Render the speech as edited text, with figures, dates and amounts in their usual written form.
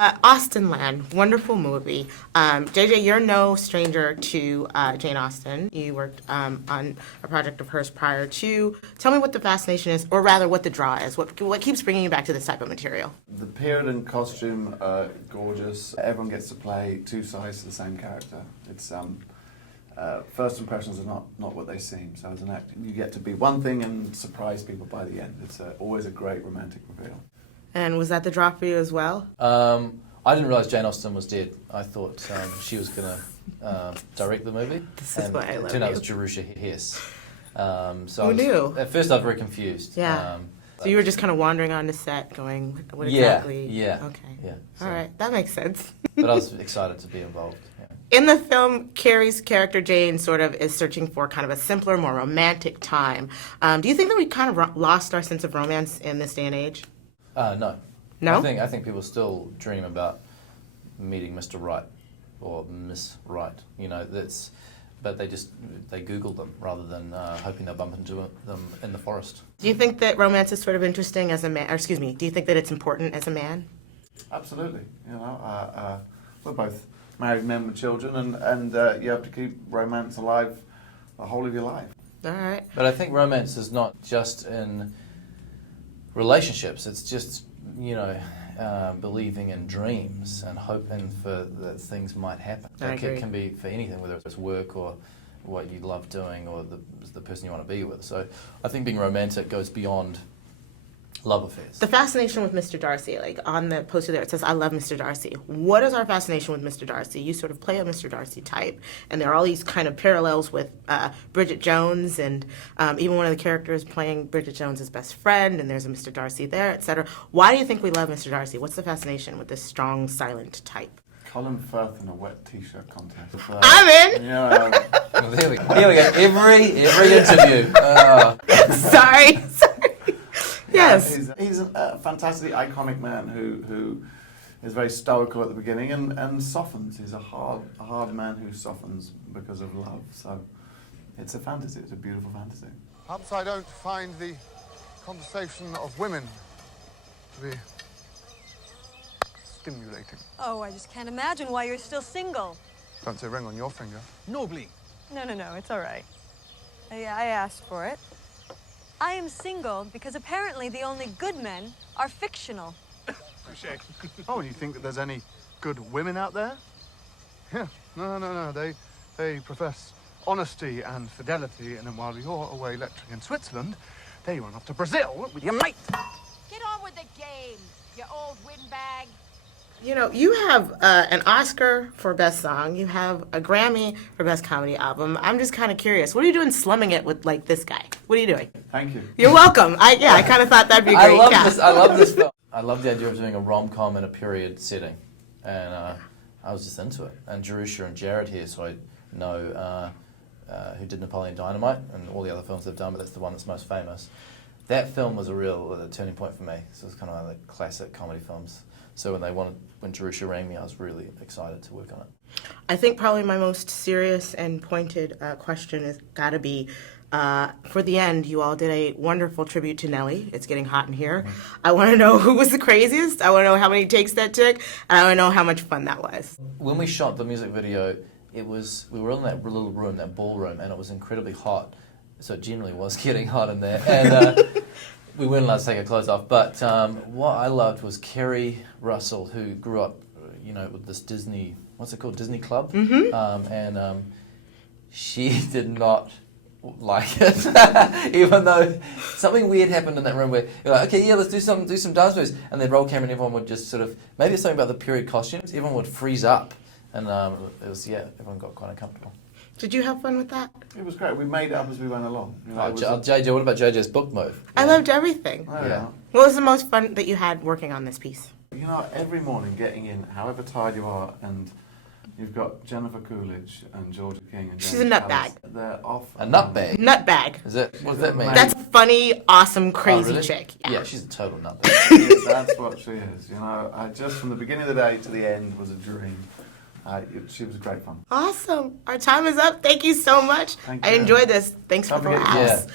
Austenland, wonderful movie. JJ, you're no stranger to Jane Austen. You worked on a project of hers prior to. Tell me what the fascination is, or rather what the draw is. What keeps bringing you back to this type of material? The period and costume are gorgeous. Everyone gets to play two sides to the same character. It's first impressions are not what they seem. So as an actor, you get to be one thing and surprise people by the end. It's always a great romantic reveal. And was that the draw for you as well? I didn't realise Jane Austen was dead. I thought she was going to direct the movie. This is why I love it turned out you. it was Jerusha Hess. Who knew? At first I was very confused. Yeah. So you were just kind of wandering on the set going, what exactly? Yeah. Okay. Yeah. All right, that makes sense. But I was excited to be involved. Yeah. In the film, Carrie's character Jane sort of is searching for kind of a simpler, more romantic time. Do you think that we kind of lost our sense of romance in this day and age? No. No? I think people still dream about meeting Mr. Right or Miss Right. You know, but they Google them rather than hoping they'll bump into them in the forest. Do you think that romance is sort of interesting as a man? Or excuse me, do you think that it's important as a man? Absolutely. You know, we're both married men with children, and you have to keep romance alive the whole of your life. All right. But I think romance is not just in relationships. It's just, you know, believing in dreams and hoping for that things might happen. It can be for anything, whether it's work or what you love doing or the person you want to be with. So I think being romantic goes beyond love affairs. The fascination with Mr. Darcy, like on the poster there, it says, "I love Mr. Darcy." What is our fascination with Mr. Darcy? You sort of play a Mr. Darcy type, and there are all these kind of parallels with Bridget Jones, and even one of the characters playing Bridget Jones' best friend, and there's a Mr. Darcy there, etc. Why do you think we love Mr. Darcy? What's the fascination with this strong, silent type? Colin Firth in a wet t-shirt contest. I'm in! Yeah. Well, there we go. Every interview. Sorry. Yes. He's a fantastically iconic man who is very stoical at the beginning and softens. He's a hard man who softens because of love. So it's a fantasy. It's a beautiful fantasy. Perhaps I don't find the conversation of women to be stimulating. Oh, I just can't imagine why you're still single. Don't say ring on your finger. Nobly. No, it's all right. I asked for it. I am single because apparently the only good men are fictional. Touché. Oh, and you think that there's any good women out there? Yeah. No. They profess honesty and fidelity, and then while you're away lecturing in Switzerland, they run off to Brazil with your mate. Get on with the game, you old windbag. You know, you have an Oscar for Best Song. You have a Grammy for Best Comedy Album. I'm just kind of curious. What are you doing slumming it with, like, this guy? What are you doing? Thank you. You're welcome. I kind of thought that'd be great. I love this film. I love the idea of doing a rom-com in a period setting. And I was just into it. And Jerusha and Jared here, so I know who did Napoleon Dynamite and all the other films they've done, but that's the one that's most famous. That film was a real turning point for me. So it's kind of like the classic comedy films. So when Jerusha rang me, I was really excited to work on it. I think probably my most serious and pointed question has got to be, for the end, you all did a wonderful tribute to Nellie. It's getting hot in here. Mm-hmm. I want to know who was the craziest. I want to know how many takes that took. And I want to know how much fun that was. When we shot the music video, we were in that little room, that ballroom, and it was incredibly hot. So it generally was getting hot in there. And we weren't allowed to take our clothes off, but what I loved was Kerry Russell, who grew up, you know, with this Disney, what's it called, Disney Club? Mm-hmm. And she did not like it, even though something weird happened in that room where you're like, okay, yeah, let's do some dance moves, and then roll camera and everyone would just sort of, maybe it's something about the period costumes, everyone would freeze up, and it was, everyone got quite uncomfortable. Did you have fun with that? It was great. We made it up as we went along. You know, JJ, what about JJ's book move? I loved everything. Oh, yeah. What was the most fun that you had working on this piece? You know, every morning getting in, however tired you are, and you've got Jennifer Coolidge and Georgia King and She's a nutbag. They're off. A nutbag? Nutbag. What does that mean? That's a funny, awesome, crazy really? chick. Yeah, she's a total nutbag. That's what she is. You know, just from the beginning of the day to the end was a dream. She was great fun. Awesome. Our time is up. Thank you so much. Thank I you. enjoyed this. Thanks for the laughs. Yeah.